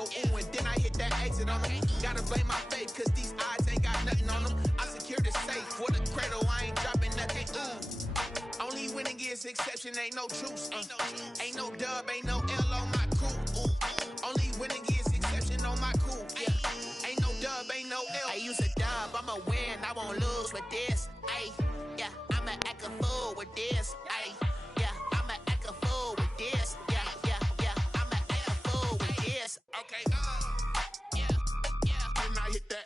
bottle, ooh, and then I hit that exit on them. Gotta blame my faith, cause these eyes ain't got nothing on them. I secure the safe for the cradle, I ain't dropping nothing, ooh. Only winning is exception, ain't no truce. Ain't no dub, ain't no L on my crew. Only winning is exception on my crew. Yeah. Ain't no dub, ain't no L. I use a dub, I'ma win, I won't lose with this. Ay, yeah, I'ma act a fool with this. Ay, yeah, I'ma act a fool with this. Yeah, yeah, yeah, I'ma act a fool with this. Okay, yeah, yeah, then I hit that.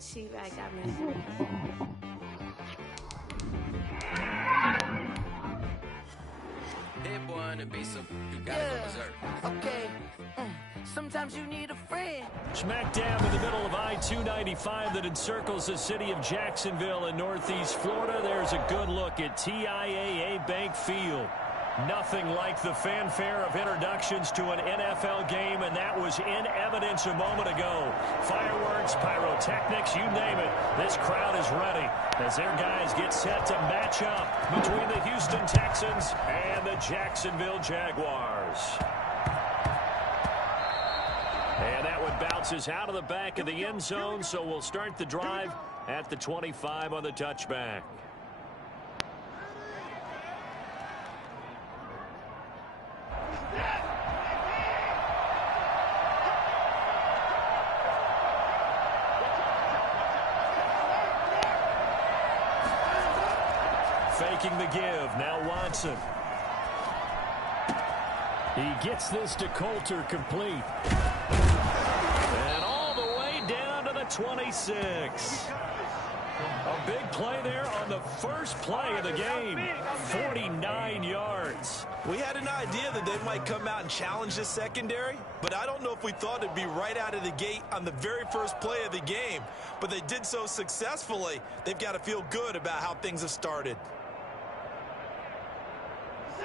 She-Rag got me. Hit boy on the beat, so you gotta go berserk. Okay. Sometimes you need a friend. Smack dab in the middle of I-295 that encircles the city of Jacksonville in northeast Florida. There's a good look at TIAA Bank Field. Nothing like the fanfare of introductions to an NFL game, and that was in evidence a moment ago. Fireworks, pyrotechnics, you name it. This crowd is ready as their guys get set to match up between the Houston Texans and the Jacksonville Jaguars. And that one bounces out of the back of the end zone, so we'll start the drive at the 25 on the touchback. Faking the give. Now Watson. He gets this to Coulter complete. And all the way down to the 26. A big play there on the first play of the game. 49 yards. We had an idea that they might come out and challenge this secondary, but I don't know if we thought it'd be right out of the gate on the very first play of the game. But they did so successfully, they've got to feel good about how things have started.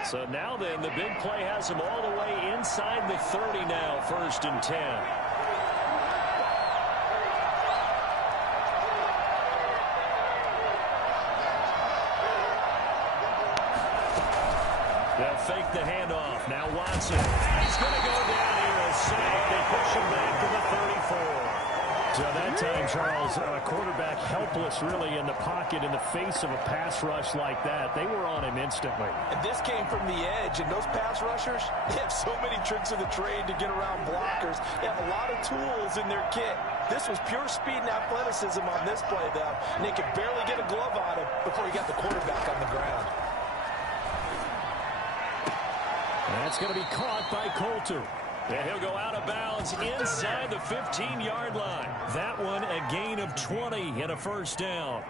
So now then, the big play has him all the way inside the 30 now, 1st and 10. They'll fake the handoff. Now Watson. And he's going to go down here, a sack. They push him back to the 34. So that time, Charles, a quarterback helpless really in the pocket in the face of a pass rush like that. They were on him instantly. And this came from the edge, and those pass rushers, they have so many tricks of the trade to get around blockers. They have a lot of tools in their kit. This was pure speed and athleticism on this play, though, and they could barely get a glove on him before he got the quarterback on the ground. And that's going to be caught by Coulter. And he'll go out of bounds inside the 15-yard line. That one a gain of 20 and a first down.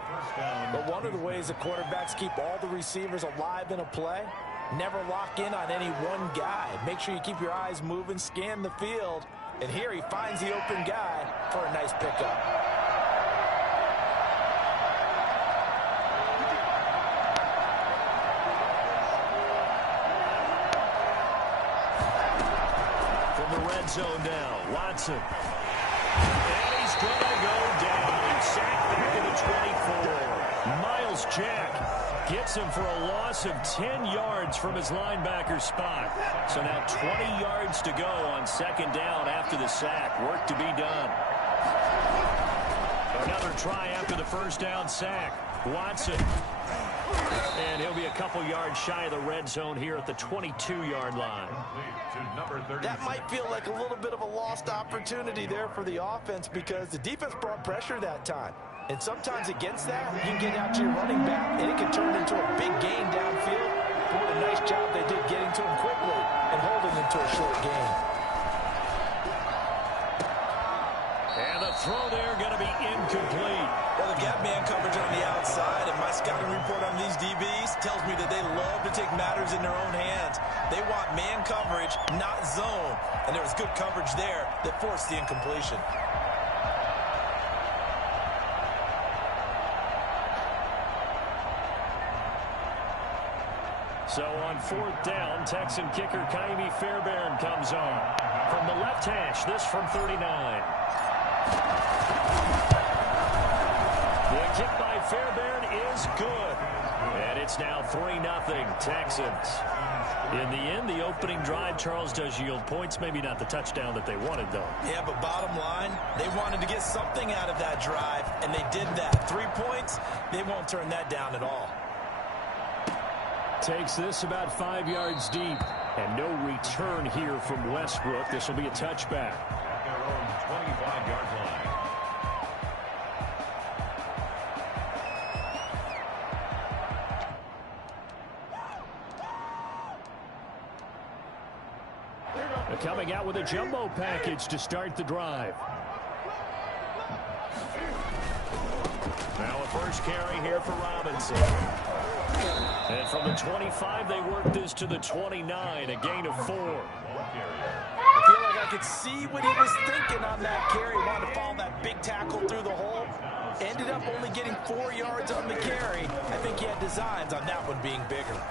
But one of the ways the quarterbacks keep all the receivers alive in a play, never lock in on any one guy. Make sure you keep your eyes moving, scan the field. And here he finds the open guy for a nice pickup. Zone now, Watson. And he's going to go down. Sacked back in the 24. Miles Jack gets him for a loss of 10 yards from his linebacker spot. So now 20 yards to go on 2nd down after the sack. Work to be done. Another try after the first down sack. Watson. And he'll be a couple yards shy of the red zone here at the 22-yard line. That might feel like a little bit of a lost opportunity there for the offense because the defense brought pressure that time. And sometimes against that, you can get out to your running back, and it can turn into a big gain downfield. But what a nice job they did getting to him quickly and holding him to a short gain. throw there going to be incomplete. Well, they've got man coverage on the outside, and my scouting report on these DBs tells me that they love to take matters in their own hands. They want man coverage, not zone. And there was good coverage there that forced the incompletion. So on 4th down, Texan kicker Kaimi Fairbairn comes on. From the left hash, this from 39. The kick by Fairbairn is good. And it's now 3-0 Texans. In the end, the opening drive, Charles, does yield points. Maybe not the touchdown that they wanted, though. Yeah, but bottom line, they wanted to get something out of that drive, and they did that. 3 points, they won't turn that down at all. Takes this about 5 yards deep. And no return here from Westbrook. This will be a touchback. 25-yard line. Coming out with a jumbo package to start the drive. Now a first carry here for Robinson. And from the 25, they work this to the 29, a gain of 4. I feel like I could see what he was thinking on that carry. Wanted to follow that big tackle through the hole. Ended up only getting 4 yards on the carry. I think he had designs on that one being bigger.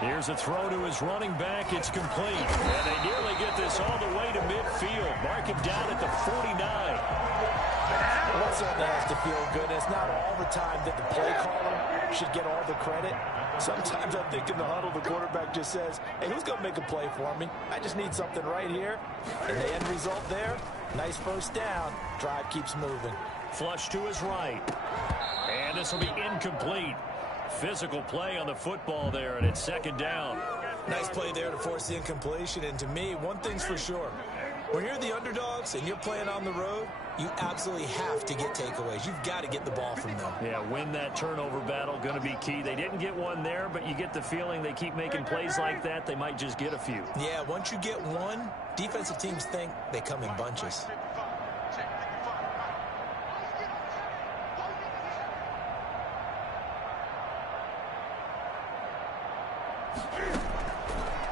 Here's a throw to his running back. It's complete. And they nearly get this all the way to midfield. Mark him down at the 49. Well, certainly has to feel good. It's not all the time that the play caller should get all the credit. Sometimes I think in the huddle, the quarterback just says, hey, who's going to make a play for me? I just need something right here. And the end result there, nice first down. Drive keeps moving. Flush to his right. And this will be incomplete. Physical play on the football there, and it's 2nd down. Nice play there to force the incompletion. And to me, one thing's for sure. When you're the underdogs and you're playing on the road, you absolutely have to get takeaways. You've got to get the ball from them. Yeah, win that turnover battle, going to be key. They didn't get one there, but you get the feeling they keep making plays like that, they might just get a few. Yeah, once you get one, defensive teams think they come in bunches.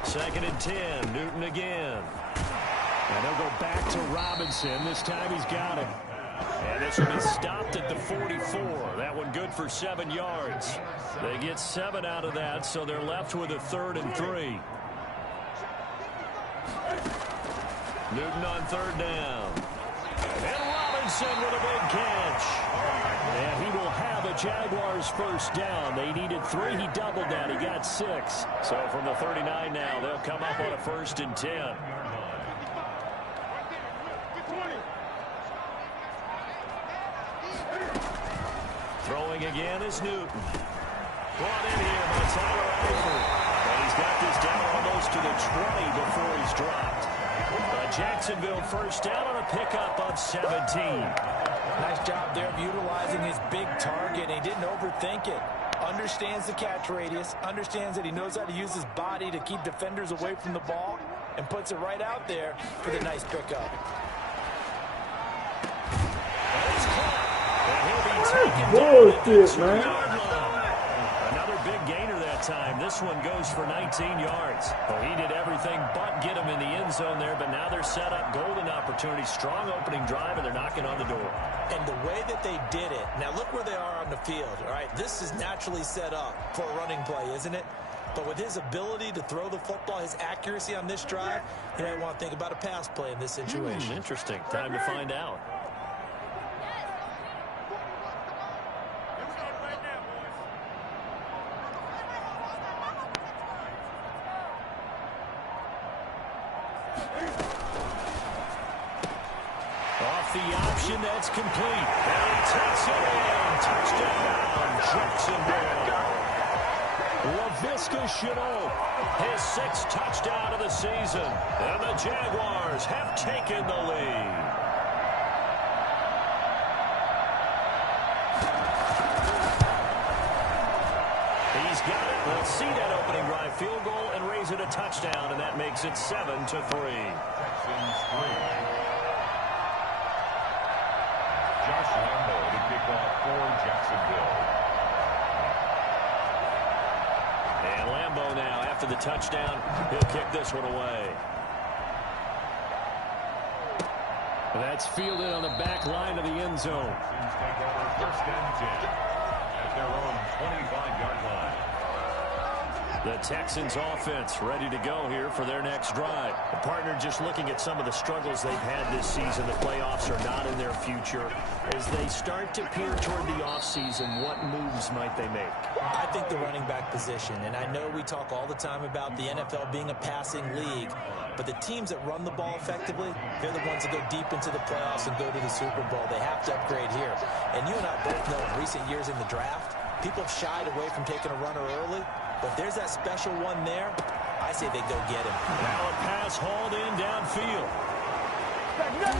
Second and 10, Newton again. And they'll go back to Robinson. This time he's got it. And this will be stopped at the 44. That one good for 7 yards. They get 7 out of that, so they're left with a 3rd and 3. Newton on 3rd down. And Robinson with a big catch. And he will have a Jaguars first down. They needed 3. He doubled that. He got 6. So from the 39 now, they'll come up on a 1st and 10. Throwing again is Newton. Brought in here by Tyler Eifert. And he's got this down almost to the 20 before he's dropped. Jacksonville first down on a pickup of 17. Nice job there of utilizing his big target. He didn't overthink it. Understands the catch radius. Understands that he knows how to use his body to keep defenders away from the ball. And puts it right out there for the nice pickup. Bullshit, man. Another big gainer that time. This one goes for 19 yards. Well, he did everything but get him in the end zone there, but now they're set up. Golden opportunity. Strong opening drive, and they're knocking on the door. And the way that they did it, now look where they are on the field, all right? This is naturally set up for a running play, isn't it? But with his ability to throw the football, his accuracy on this drive, you might want to think about a pass play in this situation. Interesting. Time to find out. Off the option, that's complete. And he takes it in. Touchdown, Jacksonville. Laviska Shenault, his 6th touchdown of the season. And the Jaguars have taken the lead. He's got it. They'll see that opening drive field goal and raise it a touchdown, and that makes it 7-3. after the touchdown. He'll kick this one away. That's fielded on the back line of the end zone. Take over first and 10 at their own 25-yard line. The Texans offense ready to go here for their next drive. The partner, just looking at some of the struggles they've had this season, the playoffs are not in their future. As they start to peer toward the offseason, what moves might they make? I think the running back position, and I know we talk all the time about the NFL being a passing league, but the teams that run the ball effectively, they're the ones that go deep into the playoffs and go to the Super Bowl. They have to upgrade here. And you and I both know in recent years in the draft, people have shied away from taking a runner early. But if there's that special one there, I say they go get him. Now a pass hauled in downfield.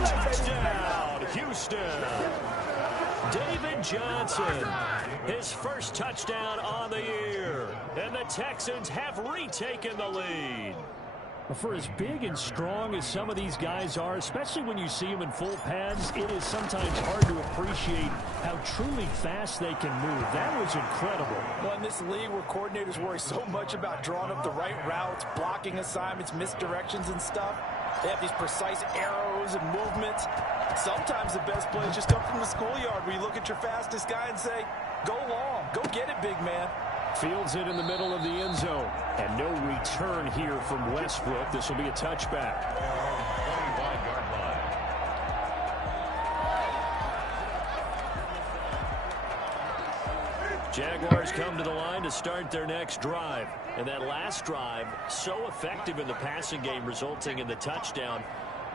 Touchdown, Houston. David Johnson, his first touchdown on the year. And the Texans have retaken the lead. For as big and strong as some of these guys are, especially when you see them in full pads, it is sometimes hard to appreciate how truly fast they can move. That was incredible. Well, in this league where coordinators worry so much about drawing up the right routes, blocking assignments, misdirections and stuff, they have these precise arrows and movements. Sometimes the best plays just come from the schoolyard where you look at your fastest guy and say, go long, go get it, big man. Fields it in the middle of the end zone. And no return here from Westbrook. This will be a touchback. 25-yard line. Jaguars come to the line to start their next drive. And that last drive, so effective in the passing game, resulting in the touchdown.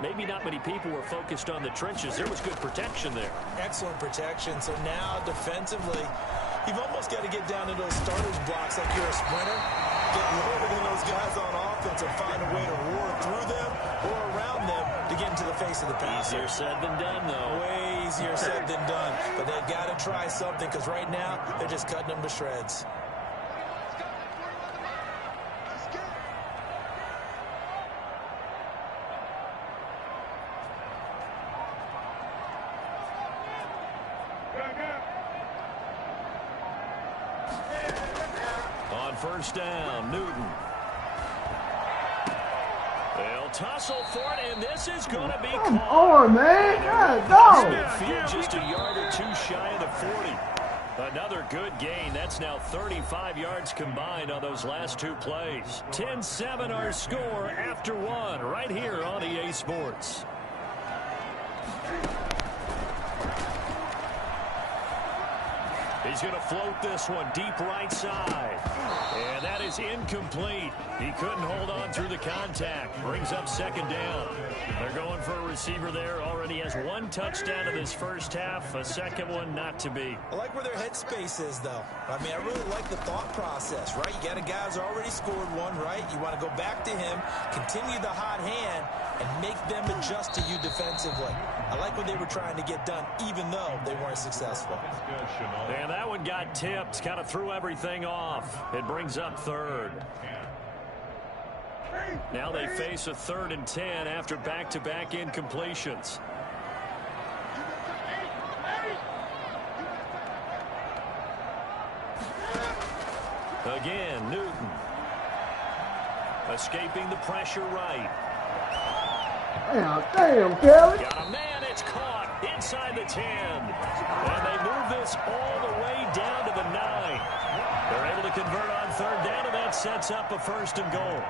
Maybe not many people were focused on the trenches. There was good protection there. Excellent protection. So now defensively, you've almost got to get down into those starters blocks like you're a sprinter. Get lower than those guys on offense and find a way to roar through them or around them to get into the face of the passer. Easier said than done, though. Way easier said than done. But they've got to try something because right now they're just cutting them to shreds. First down, Newton. They'll tussle for it, and this is going to be caught. Come on, man. God, Midfield just a yard or two shy of the 40. Another good gain. That's now 35 yards combined on those last two plays. 10-7 our score after one right here on EA Sports. He's going to float this one deep right side. And that is incomplete. He couldn't hold on through the contact. Brings up second down. They're going for a receiver there. Already has one touchdown in this first half. A second one not to be. I like where their headspace is, though. I mean, I really like the thought process, right? You got a guy who's already scored one, right? You want to go back to him, continue the hot hand, and make them adjust to you defensively. I like what they were trying to get done, even though they weren't successful. And that one got tipped, kind of threw everything off. It brings up third. Now they face a 3rd and 10 after back-to-back incompletions. Again, Newton. Escaping the pressure right. Damn, Kelly. Got a man, it's caught inside the 10. And they move this all the way down to the 9. They're able to convert on third down, and that sets up a 1st and goal.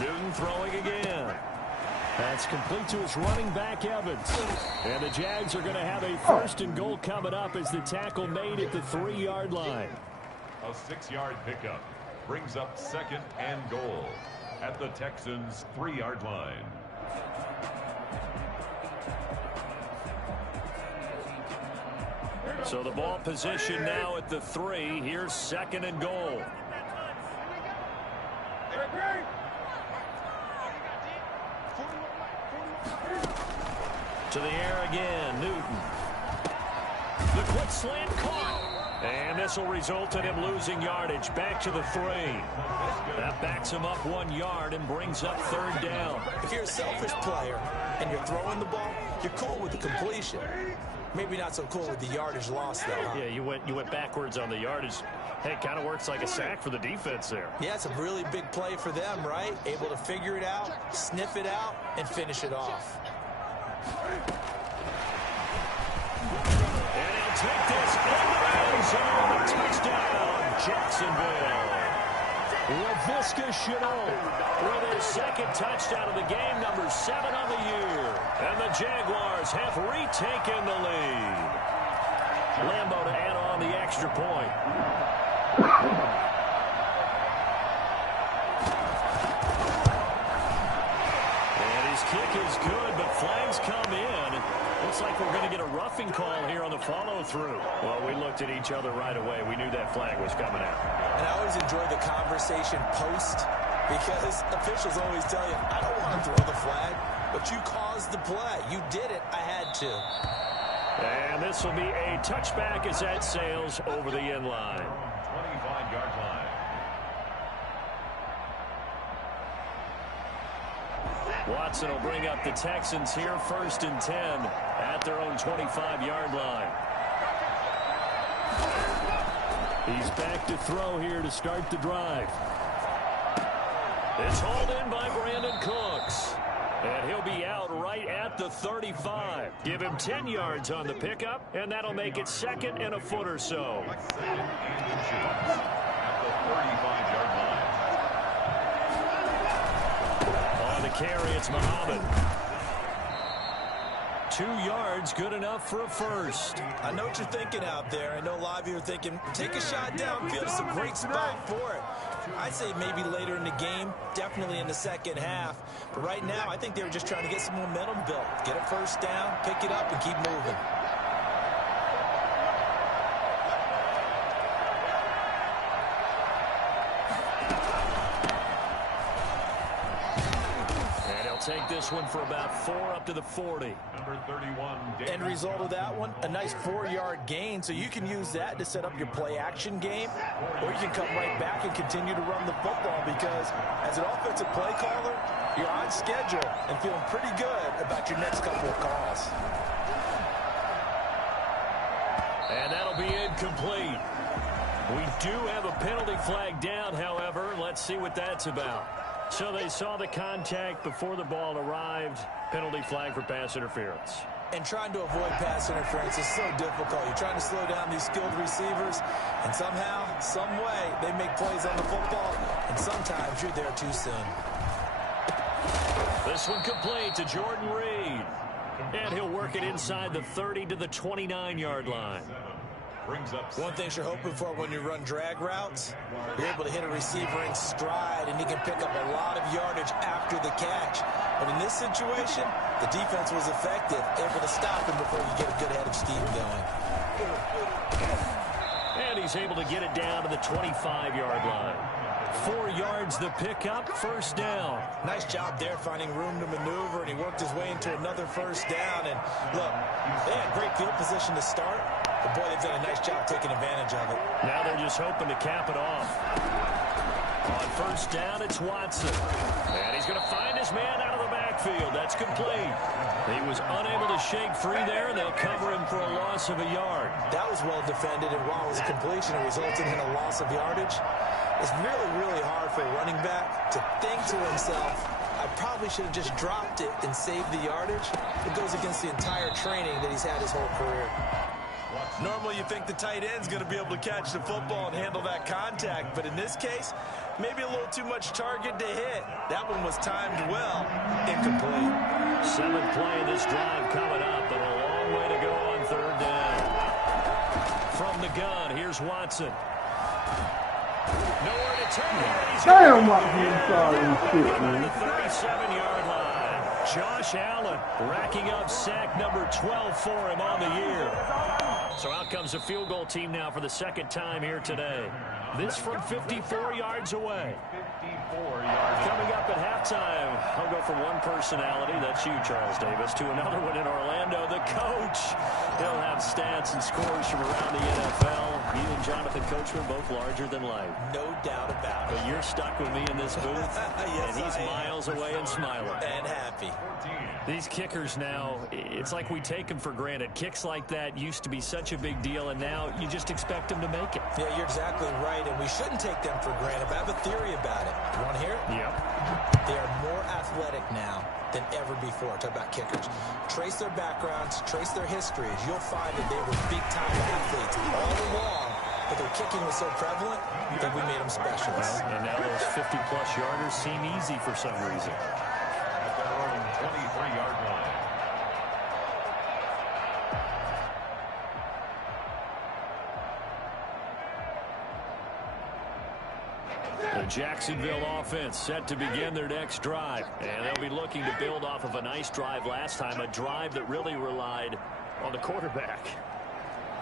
Newton throwing again. That's complete to his running back, Evans. And the Jags are going to have a 1st and goal coming up as the tackle made at the 3-yard line. A 6-yard pickup brings up 2nd and goal at the Texans' 3-yard line. So the ball position now at the 3. Here's 2nd and goal. To the air again, Newton. The quick slant caught. And this will result in him losing yardage. Back to the 3. That backs him up 1 yard and brings up 3rd down. If you're a selfish player and you're throwing the ball, you're cool with the completion. Maybe not so cool with the yardage loss, though, huh? Yeah, you went backwards on the yardage. Hey, it kind of works like a sack for the defense there. Yeah, it's a really big play for them, right? Able to figure it out, sniff it out, and finish it off. And he'll take this in the end zone. Touchdown, Jacksonville. Laviska Shenault with his 2nd touchdown of the game, number 7 on the year. And the Jaguars have retaken the lead. Lambo to add on the extra point. And his kick is good, but flags come in. Looks like we're going to get a roughing call here on the follow-through. Well, we looked at each other right away. We knew that flag was coming out. And I always enjoy the conversation post because officials always tell you, I don't want to throw the flag, but you caused the play. You did it. I had to. And this will be a touchback as that sails over the end line. 25-yard line. Watson will bring up the Texans here 1st and 10 at their own 25-yard line. He's back to throw here to start the drive. It's hauled in by Brandon Cooks. And he'll be out right at the 35. Give him 10 yards on the pickup, and that'll make it 2nd and a foot or so. At the 35-yard line. On the carry, it's Muhammad. 2 yards, good enough for a first. I know what you're thinking out there. I know a lot of you are thinking, take a shot downfield. It's a great spot for it. I'd say maybe later in the game, definitely in the 2nd half. But right now, I think they were just trying to get some momentum built. Get a first down, pick it up, and keep moving. Take this one for about 4 up to the 40. Number 31. End result of that one, a nice 4-yard gain. So you can use that to set up your play-action game, or you can come right back and continue to run the football because as an offensive play caller, you're on schedule and feeling pretty good about your next couple of calls. And that'll be incomplete. We do have a penalty flag down, however. Let's see what that's about. So they saw the contact before the ball arrived. Penalty flag for pass interference. And trying to avoid pass interference is so difficult. You're trying to slow down these skilled receivers, and somehow, some way, they make plays on the football, and sometimes you're there too soon. This one complete to Jordan Reed. And he'll work it inside the 30 to the 29-yard line. One thing you're hoping for when you run drag routes, you're able to hit a receiver in stride, and he can pick up a lot of yardage after the catch. But in this situation, the defense was effective, able to stop him before you get a good head of steam going. And he's able to get it down to the 25-yard line. 4 yards the pickup, first down. Nice job there finding room to maneuver, and he worked his way into another first down. And look, they had great field position to start. But boy, they've done a nice job taking advantage of it. Now they're just hoping to cap it off. On first down, it's Watson. And he's going to find his man out of the backfield. That's complete. He was unable to shake free there, and they'll cover him for a loss of a yard. That was well defended, and while it was a completion, it resulted in a loss of yardage. It's really, really hard for a running back to think to himself, I probably should have just dropped it and saved the yardage. It goes against the entire training that he's had his whole career. Normally, you think the tight end's going to be able to catch the football and handle that contact, but in this case, maybe a little too much target to hit. That one was timed well, incomplete. 7th play of this drive coming up, but a long way to go on third down. From the gun, here's Watson. Nowhere to turn here. Damn, Watson, sorry, shit, man. The 37-yard line. Josh Allen racking up sack number 12 for him on the year. So out comes the field goal team now for the second time here today. This from 54 yards away. 54 yards. Coming up at halftime, I'll go from one personality, that's you, Charles Davis, to another one in Orlando, the coach. He'll have stats and scores from around the NFL. You and Jonathan Coachman both larger than life. No doubt about it. But you're stuck with me in this booth, Yes, and he's miles away and smiling. And happy. These kickers now, it's like we take them for granted. Kicks like that used to be such a big deal, and now you just expect them to make it. Yeah, you're exactly right, and we shouldn't take them for granted, but I have a theory about it. You want to hear it? Yep. They are more athletic now than ever before. Talk about kickers. Trace their backgrounds, trace their histories. You'll find that they were big-time athletes all along, but their kicking was so prevalent that we made them specialists. Well, and now those 50-plus yarders seem easy for some reason. At their own 23-yard line. The Jacksonville offense set to begin their next drive. And they'll be looking to build off of a nice drive last time, a drive that really relied on the quarterback.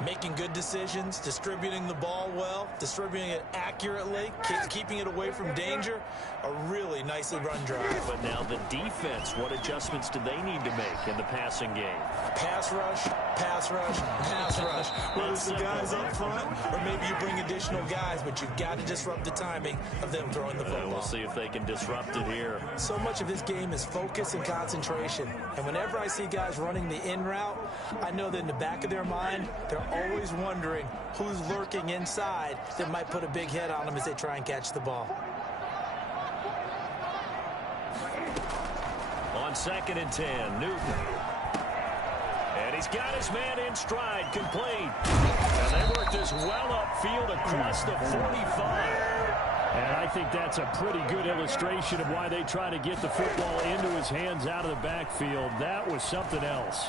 Making good decisions, distributing the ball well, distributing it accurately, keeping it away from danger. A really nicely run drive. But now the defense, what adjustments do they need to make in the passing game? Pass rush, pass rush, pass rush. Whether it's the guys up front or maybe you bring additional guys, but you've got to disrupt the timing of them throwing the football. We'll see if they can disrupt it here. So much of this game is focus and concentration. And whenever I see guys running the in route, I know that in the back of their mind, they're always wondering who's lurking inside that might put a big hit on them as they try and catch the ball. On 2nd and 10, Newton. And he's got his man in stride, complete. And they work this well upfield across the 45. And I think that's a pretty good illustration of why they try to get the football into his hands out of the backfield. That was something else.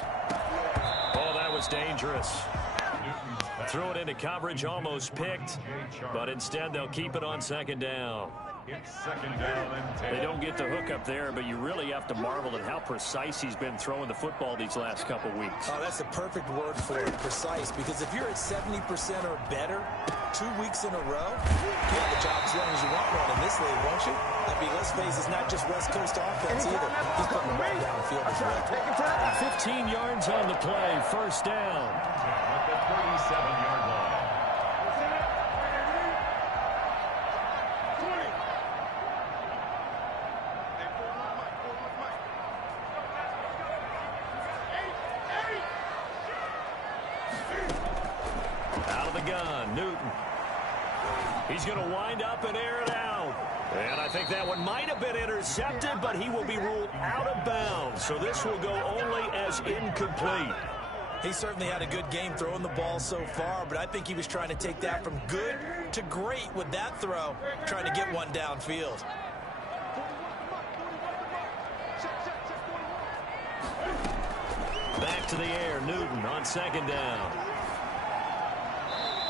Oh, that was dangerous. Threw it into coverage, almost picked, but instead they'll keep it on 2nd down. It's 2nd down and 10. They don't get the hook up there, but you really have to marvel at how precise he's been throwing the football these last couple weeks. Oh, that's the perfect word for it, precise, because if you're at 70% or better 2 weeks in a row, you have the job as long as you want one in this league, won't you? I mean, let's face it, it's not just West Coast offense either. He's putting the ball downfield as well. 15 yards on the play, 1st down. At the 37-yard line. Out of the gun, Newton. He's going to wind up and air it out. And I think that one might have been intercepted, but he will be ruled out of bounds. So this will go only as incomplete. He certainly had a good game throwing the ball so far, but I think he was trying to take that from good to great with that throw, trying to get one downfield. Back to the air, Newton on 2nd down.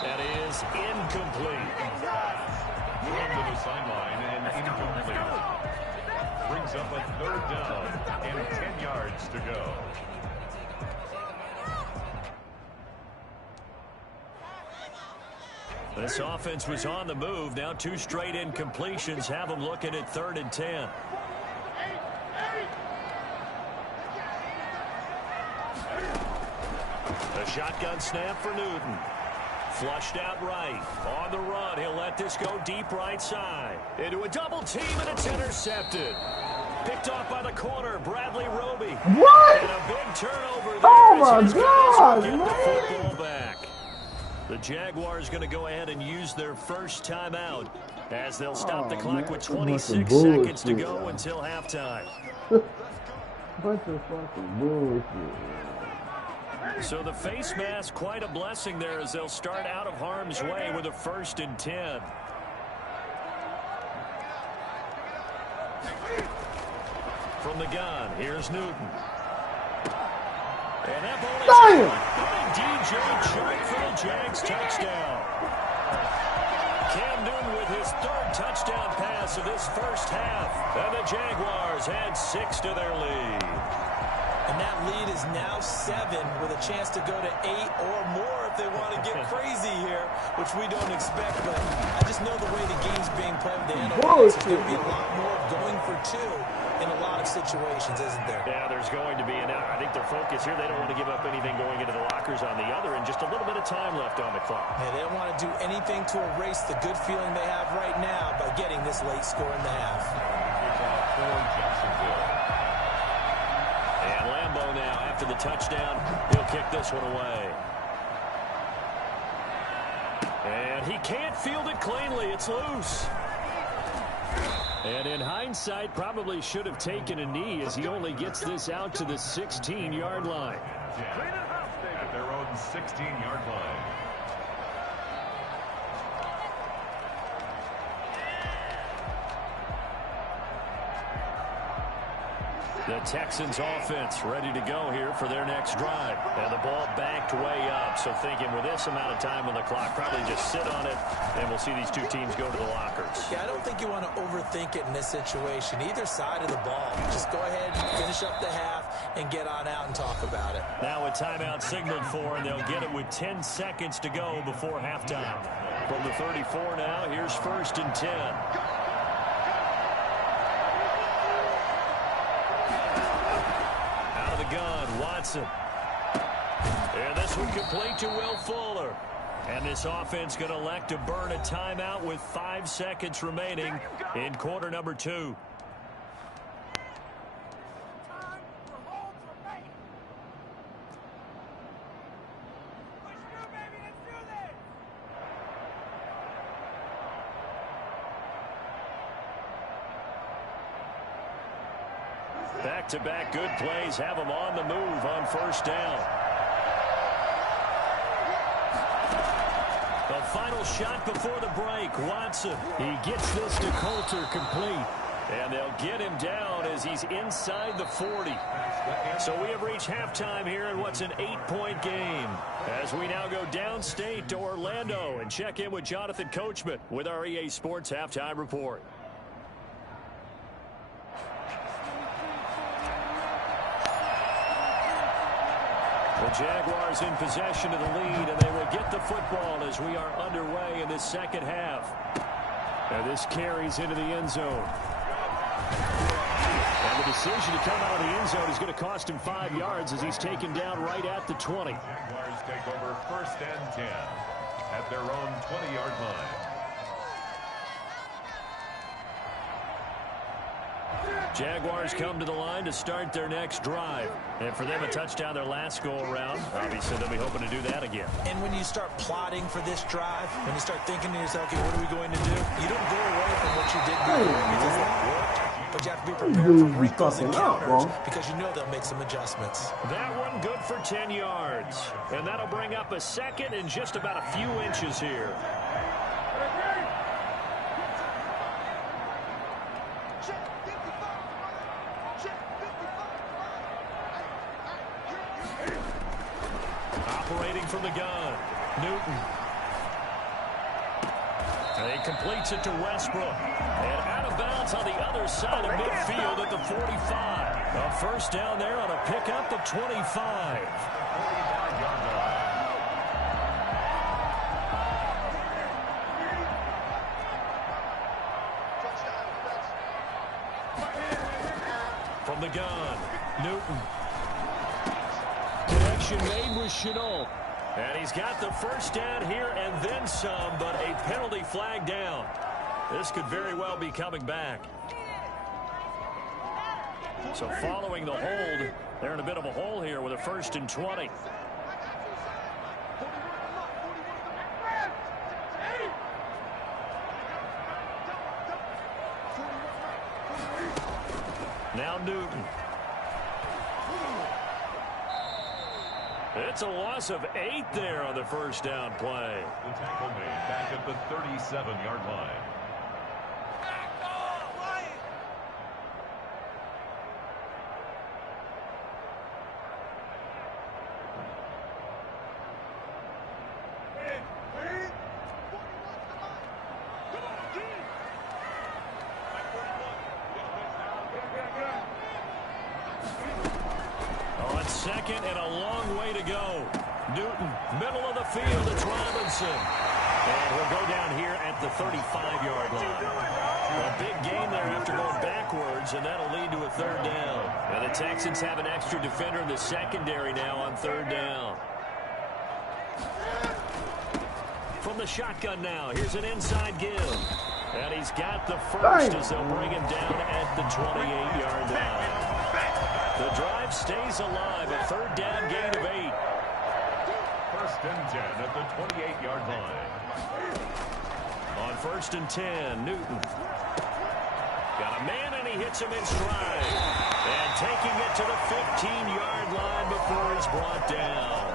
That is incomplete. Run to the sideline and incomplete. Brings up a 3rd down and 10 yards to go. This offense was on the move. Now 2 straight incompletions have them looking at 3rd and 10. A shotgun snap for Newton. Flushed out right. On the run, he'll let this go deep right side. Into a double team, and it's intercepted. Picked off by the corner, Bradley Roby. What? And a big turnover there. Oh, my as his guys God, will get man. the football back. The Jaguars going to go ahead and use their first timeout as they'll stop the clock with 26 seconds to go until halftime. Bunch of fucking bullshit. So the face mask, quite a blessing there as they'll start out of harm's way with a 1st and 10. From the gun, here's Newton. And that ball is DJ Chuck for the Jags touchdown. Cam Newton with his 3rd touchdown pass of this 1st half. And the Jaguars add 6 to their lead. And that lead is now 7 with a chance to go to 8 or more if they want to get crazy here, which we don't expect. But I just know the way the game's being played with the analytics, there's going to be a lot more going for 2 in a lot of situations, isn't there? Yeah, there's going to be. And I think their focus here, they don't want to give up anything going into the lockers on the other, and just a little bit of time left on the clock. Yeah, they don't want to do anything to erase the good feeling they have right now by getting this late score in the half. And Lambeau now, after the touchdown, he'll kick this one away. And he can't field it cleanly. It's loose. And in hindsight, probably should have taken a knee as he only gets this out to the 16-yard line. At their own 16-yard line. The Texans offense ready to go here for their next drive. And the ball banked way up. So thinking with this amount of time on the clock, probably just sit on it, and we'll see these two teams go to the lockers. Yeah, I don't think you want to overthink it in this situation. Either side of the ball. Just go ahead, finish up the half, and get on out and talk about it. Now a timeout signaled for, and they'll get it with 10 seconds to go before halftime. From the 34 now, here's 1st and 10. Gun, Watson. And this one complete to Will Fuller. And this offense going to elect to burn a timeout with 5 seconds remaining in quarter number 2. Back-to-back good plays have them on the move on 1st down. The final shot before the break. Watson. He gets this to Coulter complete. And they'll get him down as he's inside the 40. So we have reached halftime here in what's an 8-point game. As we now go downstate to Orlando and check in with Jonathan Coachman with our EA Sports Halftime Report. The Jaguars in possession of the lead, and they will get the football as we are underway in this second half. And this carries into the end zone. And the decision to come out of the end zone is going to cost him 5 yards as he's taken down right at the 20. Jaguars take over 1st and 10 at their own 20-yard line. Jaguars come to the line to start their next drive. And for them, a touchdown their last go-around. Obviously, they'll be hoping to do that again. And when you start plotting for this drive, when you start thinking to yourself, okay, what are we going to do? You don't go away from what you did before because that worked. But you have to be prepared for wrinkles and counters because you know they'll make some adjustments. That one good for 10 yards. And that'll bring up a 2nd and just about a few inches here. Operating from the gun, Newton. And he completes it to Westbrook. And out of bounds on the other side of midfield at the 45. A 1st down there on a pickup at 25. From the gun, Newton. Connection made with Chenault. And he's got the 1st down here and then some, but a penalty flag down. This could very well be coming back. So following the hold, they're in a bit of a hole here with a 1st and 20. Now Newton. It's a loss of 8 there on the 1st down play. The tackle made back at the 37-yard line. second and a long way to go. Newton, middle of the field, it's Robinson. And he'll go down here at the 35-yard line. A big gain there after going backwards, and that'll lead to a third down. And the Texans have an extra defender in the secondary now on third down. From the shotgun now, here's an inside give. And he's got the first as they'll bring him down at the 28-yard line. The drive stays alive, a third down gain of 8. First and 10 at the 28-yard line. On first and 10, Newton. Got a man, and he hits him in stride. And taking it to the 15-yard line before he's brought down.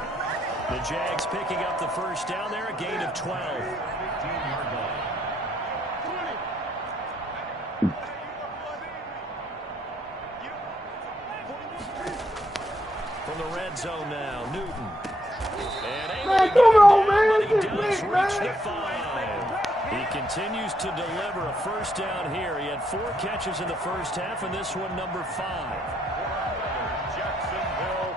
The Jags picking up the first down there, a gain of 12. 15-yard line. From the red zone now, Newton. And Man, come on, man. he This does is big, reach man. the 5. He continues to deliver a first down here. He had 4 catches in the first half, and this one number 5. Jacksonville,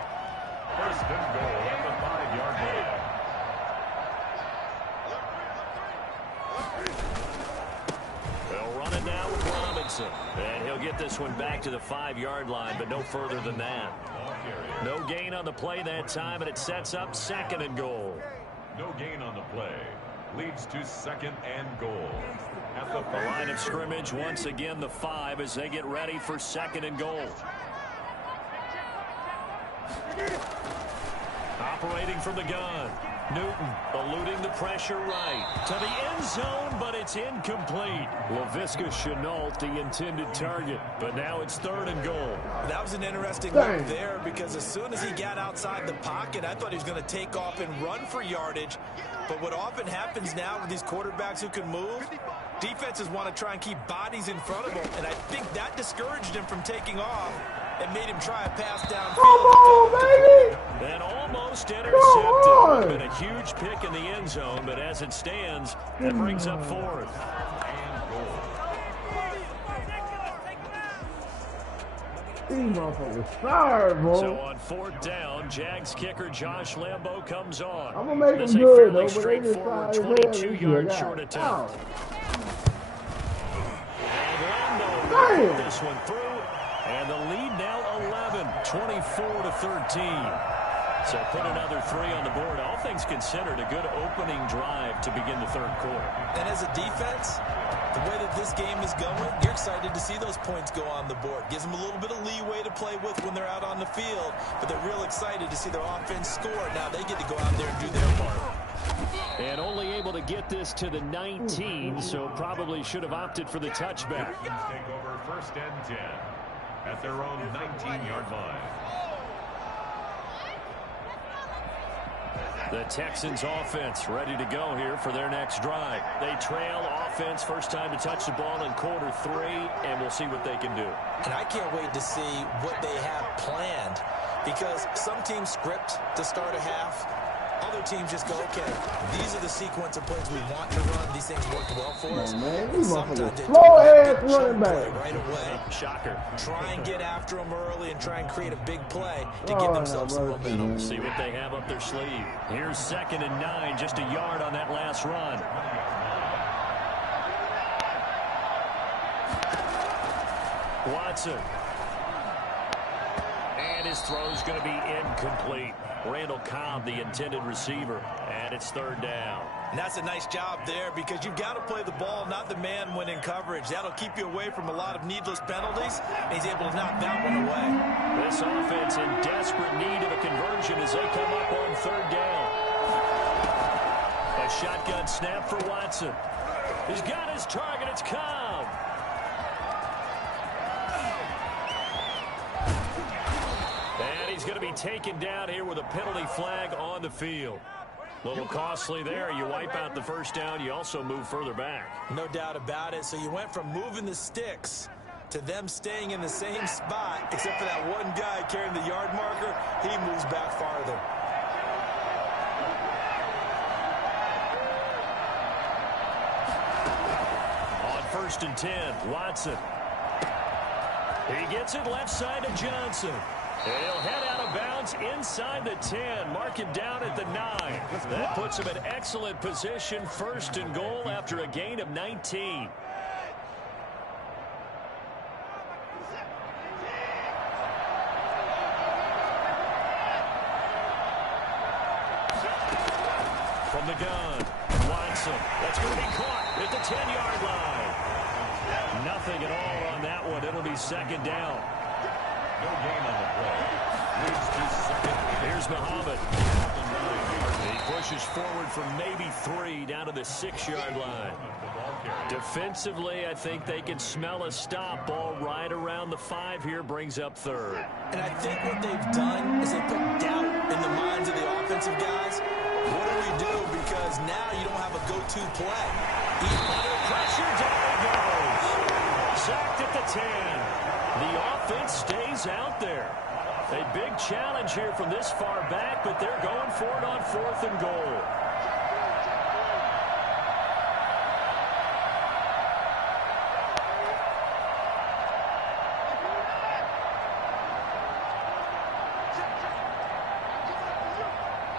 first and goal at the 5-yard line. They'll run it now with Robinson. And he'll get this one back to the 5-yard line, but no further than that. No gain on the play that time, and it sets up second and goal. No gain on the play. Leads to second and goal. At the The line of scrimmage, once again, the 5 as they get ready for second and goal. Operating from the gun. Newton eluding the pressure right. To the end zone, but it's incomplete. Laviska Shenault, the intended target. But now it's third and goal. That was an interesting move there because as soon as he got outside the pocket, I thought he was going to take off and run for yardage. But what often happens now with these quarterbacks who can move, defenses want to try and keep bodies in front of them. And I think that discouraged him from taking off and made him try a pass downfield. Come on, baby. And almost intercepted. Would have been a huge pick in the end zone, but as it stands, that brings up fourth. These motherfuckers sorry, bro. So on fourth down, Jags kicker Josh Lambo comes on. I'm gonna make This them a good, fairly though, but they just straightforward try to 22-yard short attempt. And Lambo will put this one through. And the lead now 11, 24-13. So put another 3 on the board. All things considered, a good opening drive to begin the third quarter. And as a defense, the way that this game is going, you're excited to see those points go on the board. Gives them a little bit of leeway to play with when they're out on the field, but they're real excited to see their offense score. Now they get to go out there and do their part. And only able to get this to the 19, so probably should have opted for the touchback. Take over first and 10 at their own 19-yard line. The Texans offense ready to go here for their next drive. They trail offense, first time to touch the ball in quarter 3, and we'll see what they can do. And I can't wait to see what they have planned, because some teams script to start a half. Other teams just go, okay, these are the sequence of plays we want to run. These things worked well for us. Sometimes they slow-ass running back right away. Shocker. Try and get after them early and try and create a big play to give themselves some momentum. See what they have up their sleeve. Here's second and 9, just a yard on that last run. Watson. And his throw's going to be incomplete. Randall Cobb, the intended receiver, and it's third down. And that's a nice job there because you've got to play the ball, not the man when in coverage. That'll keep you away from a lot of needless penalties, and he's able to knock that one away. This offense in desperate need of a conversion as they come up on third down. A shotgun snap for Watson. He's got his target. It's Cobb. And he's going to be taken down here with a penalty flag on the field. A little costly there. You wipe out the first down. You also move further back. No doubt about it. So you went from moving the sticks to them staying in the same spot, except for that one guy carrying the yard marker. He moves back farther. On first and 10, Watson. He gets it left side of Johnson. And he'll head out of bounds inside the 10, mark it down at the 9. That puts him in excellent position, 1st and goal after a gain of 19. From the gun, Watson. That's going to be caught at the 10-yard line. Nothing at all on that one. It'll be 2nd down. No gain on the play. Leads to 2nd. Here's Muhammad. He pushes forward for maybe 3 down to the 6-yard line. Defensively, I think they can smell a stop. Ball right around the 5 here, brings up 3rd. And I think what they've done is they put doubt in the minds of the offensive guys. What do we do? Because now you don't have a go-to play. He's under pressure. Down he goes. Sacked at the 10. The offense stays out there. A big challenge here from this far back, but they're going for it on 4th and goal.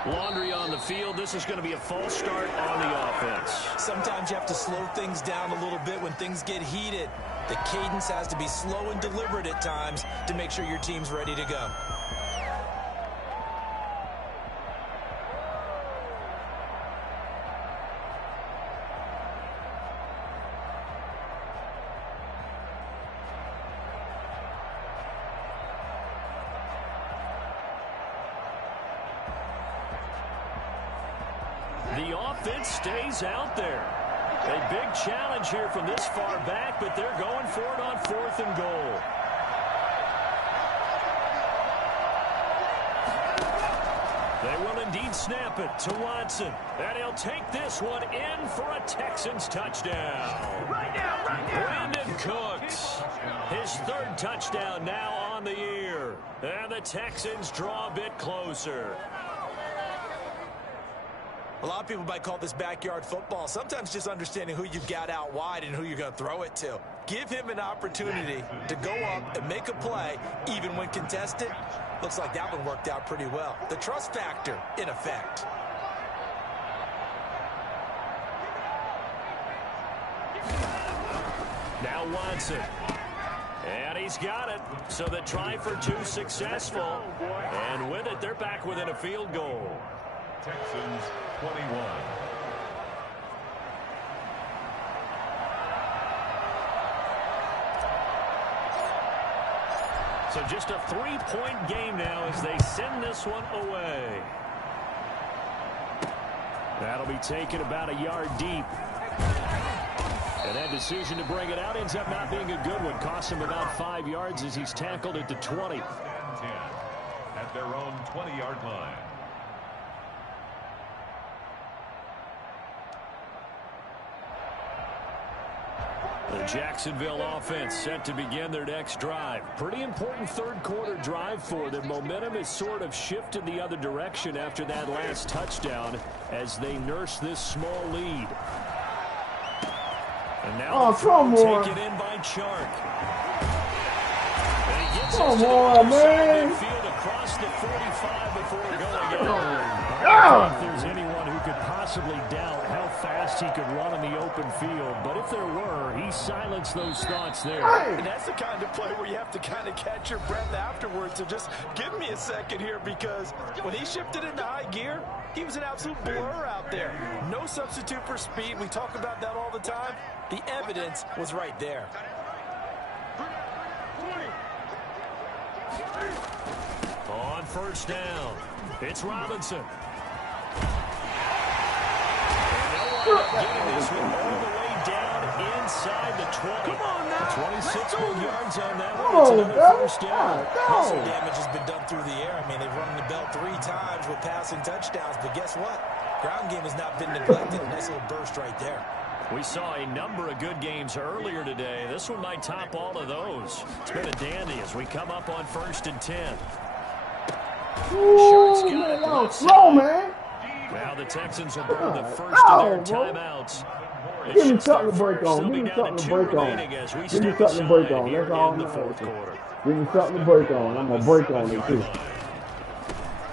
Laundry on the field. This is going to be a false start on the offense. Sometimes you have to slow things down a little bit when things get heated. The cadence has to be slow and deliberate at times to make sure your team's ready to go. The offense stays out there. A big challenge here from this far back, but they're going for it on 4th and goal. They will indeed snap it to Watson. And he'll take this one in for a Texans touchdown. Brandon Cooks, his 3rd touchdown now on the year. And the Texans draw a bit closer. A lot of people might call this backyard football. Sometimes just understanding who you've got out wide and who you're going to throw it to. Give him an opportunity to go up and make a play, even when contested. Looks like that one worked out pretty well. The trust factor, in effect. Now Watson. And he's got it. So the try for 2 successful. And with it, they're back within a field goal. Texans 21. So just a 3-point game now as they send this one away. That'll be taken about a yard deep. And that decision to bring it out ends up not being a good one. Costs him about 5 yards as he's tackled at the 20. 10 at their own 20-yard line. The Jacksonville offense set to begin their next drive. Pretty important 3rd quarter drive for them. Momentum has sort of shifted the other direction after that last touchdown as they nurse this small lead. And now taken in by Chark. And he gets Come on, man. Field across the 45 before going out. I don't think there's anyone who could possibly doubt how fast he could run in the open field. But if there were, he silenced those thoughts there. And that's the kind of play where you have to kind of catch your breath afterwards. So just give me a second here, because when he shifted into high gear, he was an absolute blur out there. No substitute for speed. We talk about that all the time. The evidence was right there. On 1st down, it's Robinson. Getting this one all the way down inside the 20. Come on now. 26 more yards on that one. It's another 1st down. Some damage has been done through the air. I mean, they've rung the bell 3 times with passing touchdowns, but guess what? Ground game has not been neglected. A nice little burst right there. We saw a number of good games earlier today. This one might top all of those. It's been a dandy as we come up on 1st and 10. Ooh, man, y'all slow, man. Now the Texans will burn the first of their timeouts. Give me something to break on. Give me something to break on. Give me something to break on. That's all I'm asking. Give me something to break on. I'm going to break on it, too.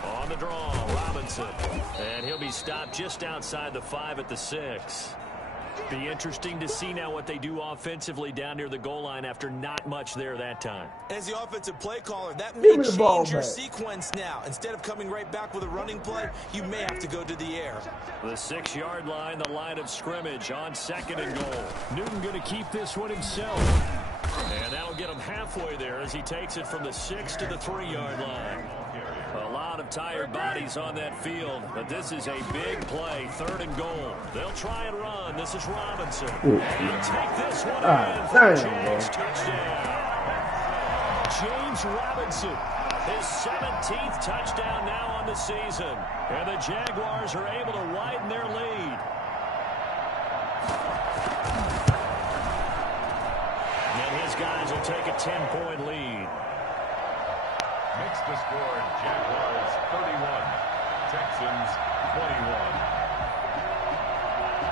On the draw, Robinson. And he'll be stopped just outside the 5 at the 6. Be interesting to see now what they do offensively down near the goal line after not much there that time. As the offensive play caller, that may change your sequence now. Instead of coming right back with a running play, you may have to go to the air. The 6-yard line, the line of scrimmage on 2nd and goal. Newton going to keep this one himself. And that'll get him halfway there as he takes it from the 6 to the 3-yard line. A lot of tired bodies on that field, but this is a big play, 3rd and goal. They'll try and run. This is Robinson. He'll take this one in for Jags touchdown. James Robinson, his 17th touchdown now on the season. And the Jaguars are able to widen their lead. And his guys will take a 10-point lead. Makes the score, Jaguars 31, Texans 21.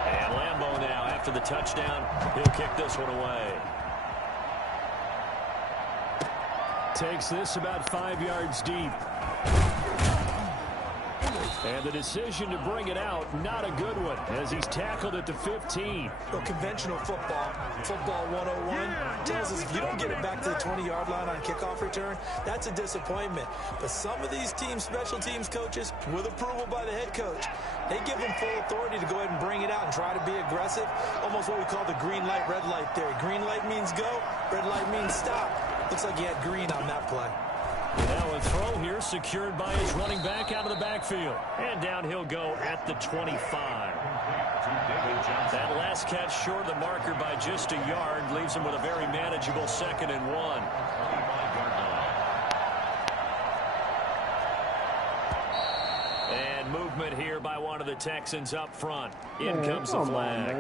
And Lambeau now, after the touchdown, he'll kick this one away. Takes this about 5 yards deep. And the decision to bring it out, not a good one, as he's tackled at the 15. Well, conventional football 101, tells us if you don't get it back to the 20-yard line on kickoff return, that's a disappointment. But some of these teams, special teams coaches, with approval by the head coach, they give them full authority to go ahead and bring it out and try to be aggressive. Almost what we call the green light, red light theory. Green light means go, red light means stop. Looks like he had green on that play. Now a throw here secured by his running back out of the backfield. And down he'll go at the 25. That last catch short of the marker by just a yard leaves him with a very manageable 2nd and 1. And movement here by one of the Texans up front. In comes the flag.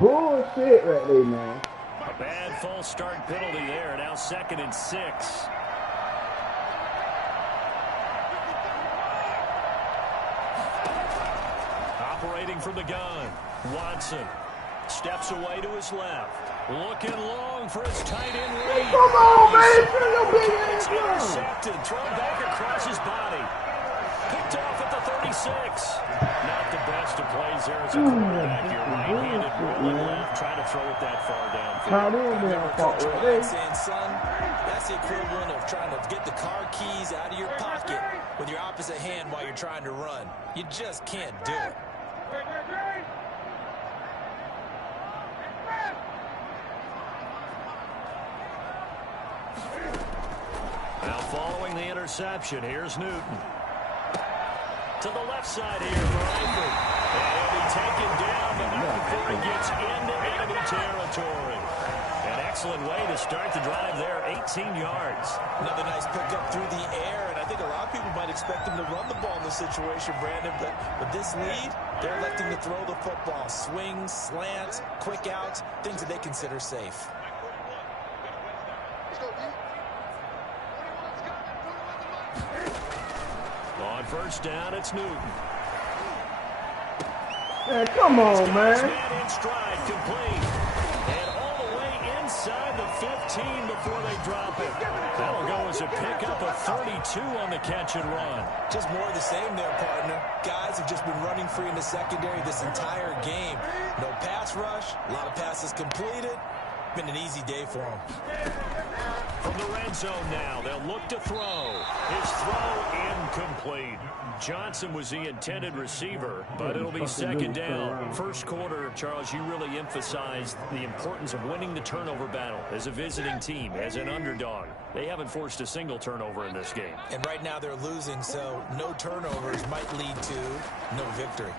Bullshit right there, man. A bad false start penalty there. Now 2nd and 6. Operating from the gun, Watson steps away to his left, looking long for his tight end lead. Come on, man! It's intercepted, thrown back across his body, picked off at the 36. Not the best of plays there as a quarterback. You're right-handed, rolling left, trying to throw it that far downfield. Saying, son, that's the equivalent of trying to get the car keys out of your pocket with your opposite hand while you're trying to run. You just can't do it. Now following the interception, here's Newton. To the left side here for Eifert. And he'll be taken down, but not before he gets into enemy territory. An excellent way to start the drive there, 18 yards. Another nice pickup through the air, and I think a lot of people might expect him to run the ball in this situation, Brandon, but with this lead, they're electing to throw the football. Swings, slants, quick outs, things that they consider safe. On first down, it's Newton. Man, come on, man. Man in stride, complete. And all the way inside the 15 before they drop it. That'll go as a pickup of 32 on the catch and run. Just more of the same there, partner. Guys have just been running free in the secondary this entire game. No pass rush, a lot of passes completed. Been an easy day for them. From the red zone now, they'll look to throw. His throw incomplete. Johnson was the intended receiver, but it'll be 2nd down. First quarter, Charles, you really emphasized the importance of winning the turnover battle as a visiting team, as an underdog. They haven't forced a single turnover in this game. And right now they're losing, so no turnovers might lead to no victory.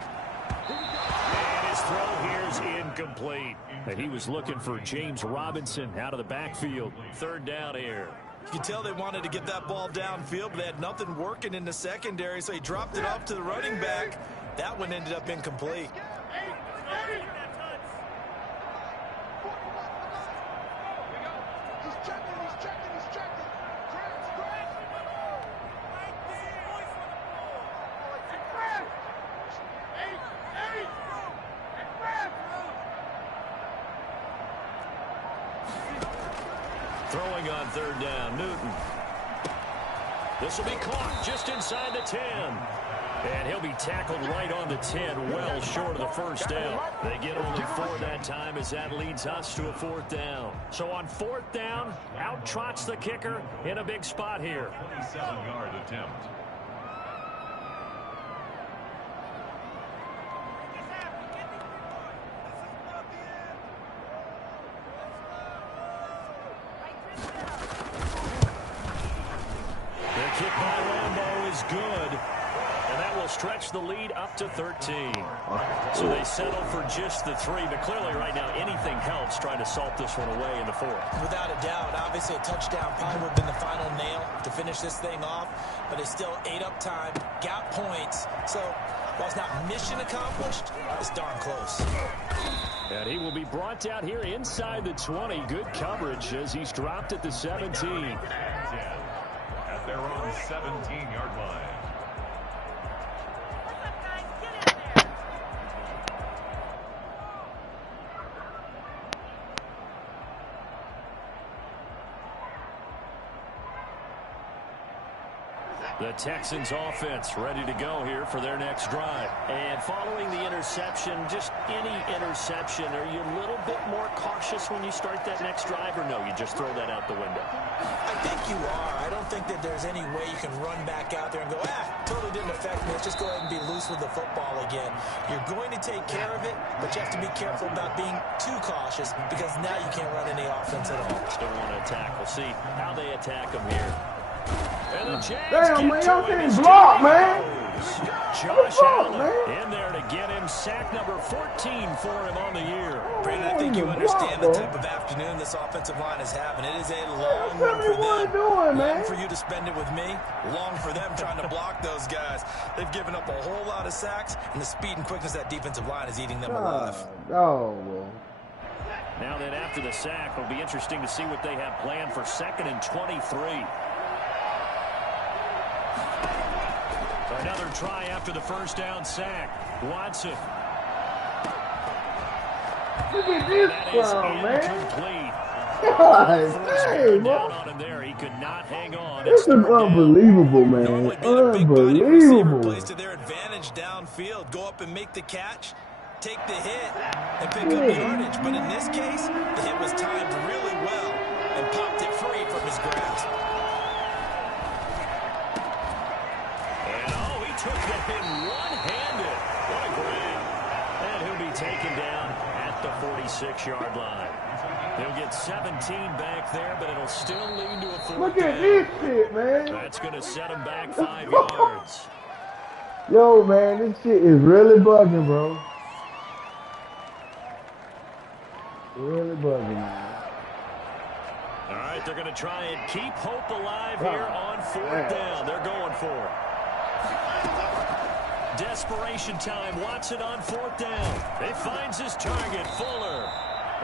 And his throw here is incomplete. And he was looking for James Robinson out of the backfield. 3rd down here. You can tell they wanted to get that ball downfield, but they had nothing working in the secondary, so he dropped it off to the running back. That one ended up incomplete. Throwing on third down, Newton. This will be caught just inside the 10. And he'll be tackled right on the 10, well short of the first down. They get only 4 that time as that leads us to a 4th down. So on 4th down, out trots the kicker in a big spot here. 27-yard attempt. The kick by Rambo is good. Stretch the lead up to 13. So they settle for just the 3, but clearly right now anything helps trying to salt this one away in the 4th. Without a doubt, obviously a touchdown probably would have been the final nail to finish this thing off, but it's still ate up time, got points, so while it's not mission accomplished, it's darn close. And he will be brought down here inside the 20. Good coverage as he's dropped at the 17. At their own 17-yard line. The Texans offense ready to go here for their next drive. And following the interception, just any interception, are you a little bit more cautious when you start that next drive, or no, you just throw that out the window? I think you are. I don't think that there's any way you can run back out there and go, totally didn't affect me. Let's just go ahead and be loose with the football again. You're going to take care of it, but you have to be careful about being too cautious because now you can't run any offense at all. Still want to attack. We'll see how they attack them here. Damn, man, y'all can't block, man. Josh Allen in there to get him sack number 14 for him on the year. Brandon, I think you understand the type of afternoon this offensive line is having. It is a long one for them. Long for you to spend it with me. Long for them trying to block those guys. They've given up a whole lot of sacks, and the speed and quickness of that defensive line is eating them alive. Oh, now then, after the sack, it'll be interesting to see what they have planned for 2nd and 23. Another try after the first down sack. Watson. Look at this clown, man. Incomplete. God, down on him there. He could not hang on. This is unbelievable, man. Unbelievable. Plays to their advantage downfield. Go up and make the catch. Take the hit and pick up the yardage. But in this case, the hit was timed really well and popped it free from his grasp. Took that hit one-handed. What a grab. And he'll be taken down at the 46-yard line. He'll get 17 back there, but it'll still lead to a 4th down. Look at this shit, man. That's going to set him back 5 yards. Yo, man, this shit is really bugging, bro. Really bugging, man. All right, they're going to try and keep hope alive here on 4th down. They're going for it. Desperation time. Watson on 4th down. He finds his target, Fuller.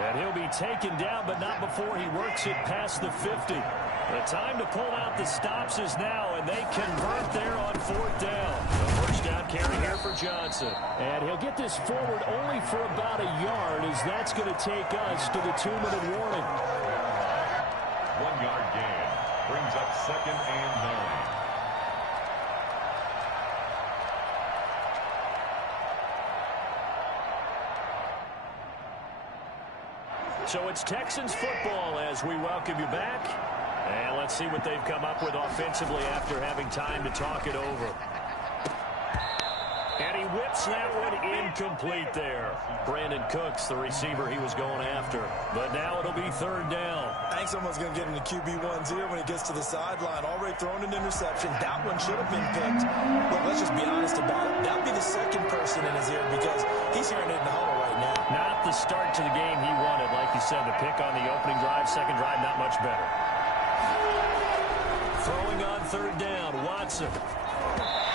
And he'll be taken down, but not before he works it past the 50. The time to pull out the stops is now, and they convert there on 4th down. The first down carry here for Johnson. And he'll get this forward only for about a yard, as that's going to take us to the 2-minute warning. 1-yard gain brings up 2nd and 9. So it's Texans football as we welcome you back. And let's see what they've come up with offensively after having time to talk it over. And he whips that one incomplete there. Brandon Cooks, the receiver he was going after. But now it'll be 3rd down. I think someone's going to get into QB1's ear when he gets to the sideline. Already thrown an interception. That one should have been picked. Look, let's just be honest about it. That would be the second person in his ear because he's hearing it in the huddle right now. Not the start to the game he wanted. Like you said, the pick on the opening drive, second drive, not much better. Throwing on 3rd down, Watson.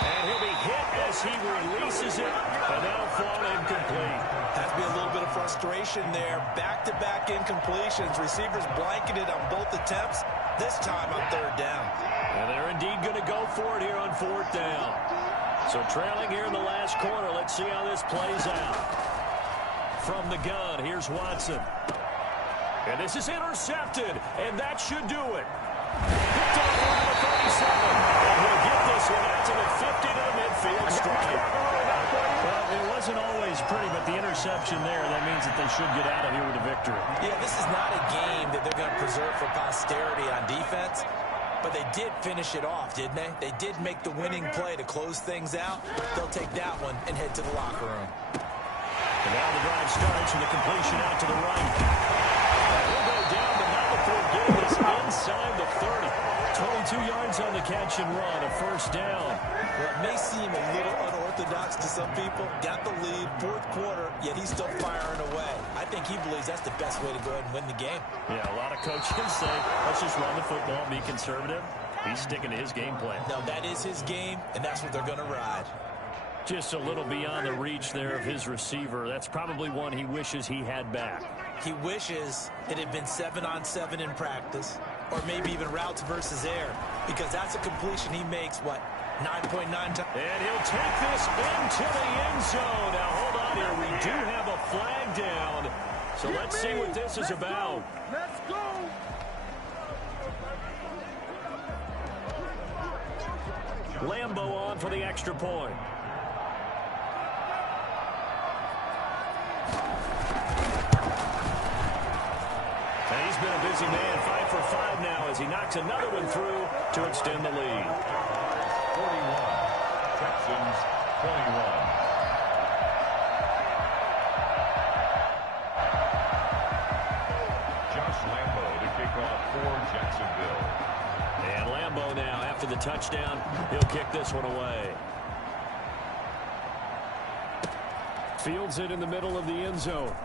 And he'll be hit as he releases it, and that'll fall incomplete. Has to be a little bit of frustration there. Back-to-back incompletions. Receivers blanketed on both attempts, this time on 3rd down. And they're indeed going to go for it here on 4th down. So trailing here in the last quarter, let's see how this plays out. From the gun, here's Watson. And this is intercepted, and that should do it. Picked off around the 37, and he'll get this one out to the 50 to the midfield stripe. Well, it wasn't always pretty, but the interception there, that means that they should get out of here with a victory. Yeah, this is not a game that they're going to preserve for posterity on defense, but they did finish it off, didn't they? They did make the winning play to close things out. They'll take that one and head to the locker room. And now the drive starts with a completion out to the right. And he'll go down, but not before getting this inside the 30. 22 yards on the catch and run, a first down. Well, it may seem a little unorthodox to some people. Got the lead, fourth quarter, yet he's still firing away. I think he believes that's the best way to go ahead and win the game. Yeah, a lot of coaches say, let's just run the football and be conservative. He's sticking to his game plan. No, that is his game, and that's what they're going to ride. Just a little beyond the reach there of his receiver. That's probably one he wishes he had back. He wishes it had been 7-on-7 in practice, or maybe even routes versus air, because that's a completion he makes, 9.9 times. And he'll take this into the end zone. Now, hold on here. We do have a flag down, so let's see what this is about. Let's go. Lambo on for the extra point. And he's been a busy man, 5 for 5 now as he knocks another one through to extend the lead. 41, Texans 21. Josh Lambo to kick off for Jacksonville. And Lambo now, after the touchdown, he'll kick this one away. Fields it in the middle of the end zone.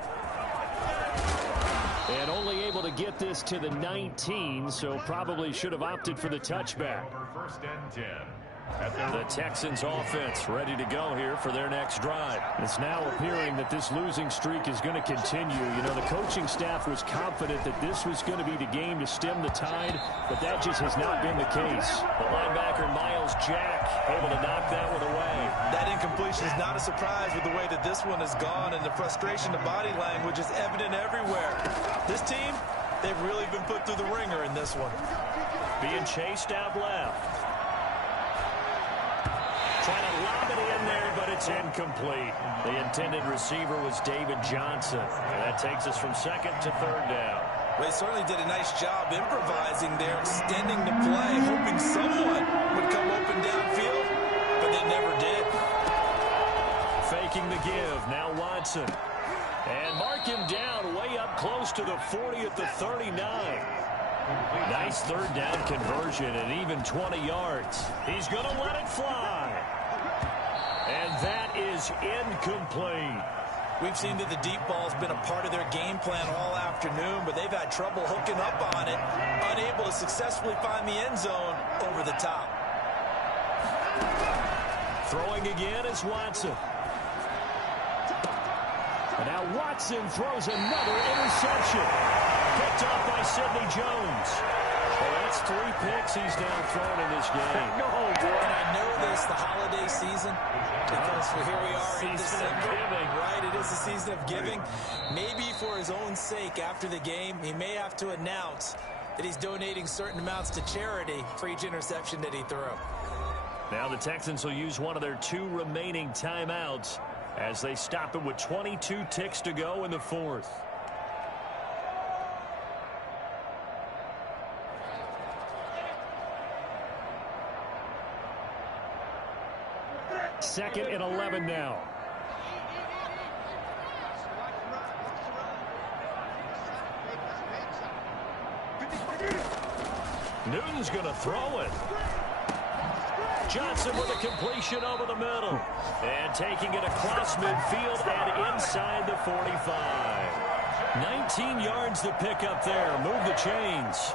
And only able to get this to the 19, so probably should have opted for the touchback. First and 10. The Texans offense ready to go here for their next drive. It's now appearing that this losing streak is going to continue. You know, the coaching staff was confident that this was going to be the game to stem the tide, but that just has not been the case. The linebacker, Miles Jack, able to knock that one away. That incompletion is not a surprise with the way that this one has gone, and the frustration, the body language is evident everywhere. This team, they've really been put through the ringer in this one. Being chased out left. Trying to lob it in there, but it's incomplete. The intended receiver was David Johnson. And that takes us from second to third down. Well, he certainly did a nice job improvising there, extending the play, hoping someone would come open downfield, but they never did. Faking the give. Now Watson. And mark him down way up close to the 40 at the 39. Nice third down conversion and even 20 yards. He's going to let it fly. And that is incomplete. We've seen that the deep ball's been a part of their game plan all afternoon, but they've had trouble hooking up on it, unable to successfully find the end zone over the top. Throwing again is Watson. And now Watson throws another interception. Picked off by Sidney Jones. Well, that's 3 picks he's now thrown in this game. No, boy. And I know this, the holiday season, because here we are in December. Right, it is the season of giving. Maybe for his own sake after the game, he may have to announce that he's donating certain amounts to charity for each interception that he threw. Now the Texans will use one of their 2 remaining timeouts as they stop it with 22 ticks to go in the 4th. Second and 11 now. Newton's going to throw it. Johnson with a completion over the middle. And taking it across midfield and inside the 45. 19 yards to pick up there. Move the chains.